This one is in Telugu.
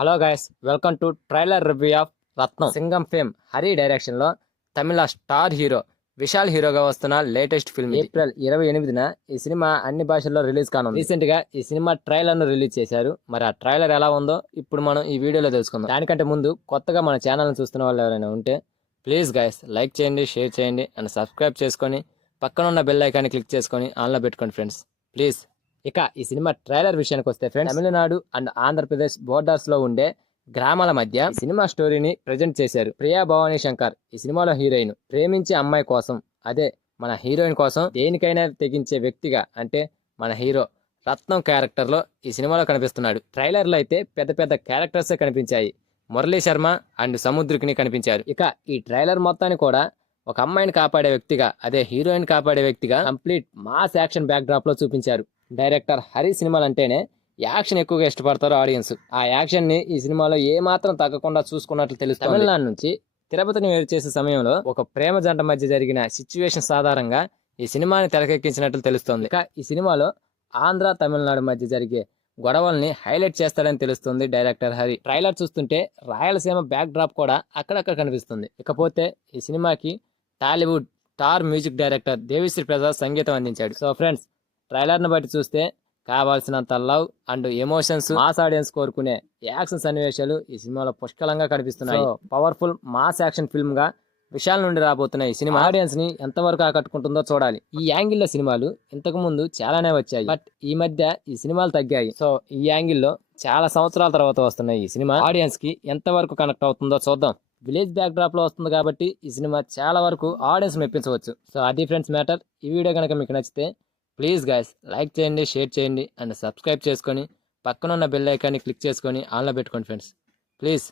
Hello guys, welcome to trailer review of Rathnam. Singam fame Hari direction లో తమిళ స్టార్ హీరో విశాల్ హీరోగా వస్తున్న లేటెస్ట్ ఫిల్మ్ ఏప్రిల్ 28న ఈ సినిమా అన్ని భాషల్లో రిలీజ్ కానుంది. రీసెంట్ గా ఈ సినిమా ట్రైలర్ ను రిలీజ్ చేశారు. మరి ఆ ట్రైలర్ ఎలా ఉందో ఇప్పుడు మనం ఈ వీడియోలో తెలుసుకుందాం. దానికంటే ముందు కొత్తగా మన ఛానల్ చూస్తున్న వాళ్ళు ఎవరైనా ఉంటే ప్లీజ్ గైస్ లైక్ చేయండి, షేర్ చేయండి అండ్ సబ్స్క్రైబ్ చేసుకొని పక్కన ఉన్న బెల్ ఐకాన్ని క్లిక్ చేసుకొని ఆన్లో పెట్టుకోండి ఫ్రెండ్స్, ప్లీజ్. ఇక ఈ సినిమా ట్రైలర్ విషయానికి వస్తే friends, Tamil Nadu and Andhra Pradesh borders లో ఉండే గ్రామాల మధ్య ఈ సినిమా స్టోరీని ప్రజెంట్ చేశారు. ప్రియా భవానీ శంకర్ ఈ సినిమాలో హీరోయిన్. ప్రేమించే అమ్మాయి కోసం, అదే మన హీరోయిన్ కోసం దేనికైనా తెగించే వ్యక్తిగా అంటే మన హీరో రత్నం క్యారెక్టర్ లో ఈ సినిమాలో కనిపిస్తున్నాడు. ట్రైలర్ లో అయితే పెద్ద పెద్ద క్యారెక్టర్సే కనిపించాయి. మురళీ శర్మ అండ్ సముద్రికిని కనిపించారు. ఇక ఈ ట్రైలర్ మొత్తాన్ని కూడా ఒక అమ్మాయిని కాపాడే వ్యక్తిగా, అదే హీరోయిన్ కాపాడే వ్యక్తిగా complete mass action back drop లో చూపించారు. డైరెక్టర్ హరి సినిమాలు అంటేనే యాక్షన్ ఎక్కువగా ఇష్టపడతారు ఆడియన్స్. ఆ యాక్షన్ ని ఈ సినిమాలో ఏ మాత్రం తగ్గకుండా చూసుకున్నట్లు తెలుస్తుంది. తమిళనాడు నుంచి తిరుపతిని వేరు చేసే సమయంలో ఒక ప్రేమ జంట మధ్య జరిగిన సిచ్యువేషన్స్ ఆధారంగా ఈ సినిమాని తెరకెక్కించినట్లు తెలుస్తోంది. ఇక ఈ సినిమాలో ఆంధ్ర తమిళనాడు మధ్య జరిగే గొడవల్ని హైలైట్ చేస్తాడని తెలుస్తుంది డైరెక్టర్ హరి. ట్రైలర్ చూస్తుంటే రాయలసీమ బ్యాక్ డ్రాప్ కూడా అక్కడక్కడ కనిపిస్తుంది. ఇకపోతే ఈ సినిమాకి Tollywood star music director Devi Sri Prasad సంగీతం అందించాడు. సో ఫ్రెండ్స్, ట్రైలర్ ను బట్టి చూస్తే కావాల్సినంత love and emotions mass audience కోరుకునే యాక్షన్ సన్నివేశాలు ఈ సినిమాలో పుష్కలంగా కనిపిస్తున్నాయి. పవర్ఫుల్ మాస్ యాక్షన్ ఫిల్మ్ గా విశాల్ నుండి రాబోతున్న ఈ సినిమా ఆడియన్స్ ని ఎంతవరకు ఆకట్టుకుంటుందో చూడాలి. ఈ యాంగిల్ లో సినిమాలు ఇంతకు ముందు చాలానే వచ్చాయి, బట్ ఈ మధ్య ఈ సినిమాలు తగ్గాయి. సో ఈ యాంగిల్ లో చాలా సంవత్సరాల తర్వాత వస్తున్న ఈ సినిమా ఆడియన్స్ కి ఎంతవరకు కనెక్ట్ అవుతుందో చూద్దాం. విలేజ్ బ్యాక్ డ్రాప్ లో వస్తుంది కాబట్టి ఈ సినిమా చాలా వరకు ఆడియన్స్ మెప్పించవచ్చు. సో అది ఫ్రెండ్స్ మ్యాటర్. ఈ వీడియో కనుక మీకు నచ్చితే ప్లీజ్ గైస్ లైక్ చేయండి, షేర్ చేయండి అండ్ సబ్స్క్రైబ్ చేసుకొని పక్కన ఉన్న బెల్ ఐకాన్ని క్లిక్ చేసుకొని ఆన్లో పెట్టుకోండి ఫ్రెండ్స్, ప్లీజ్.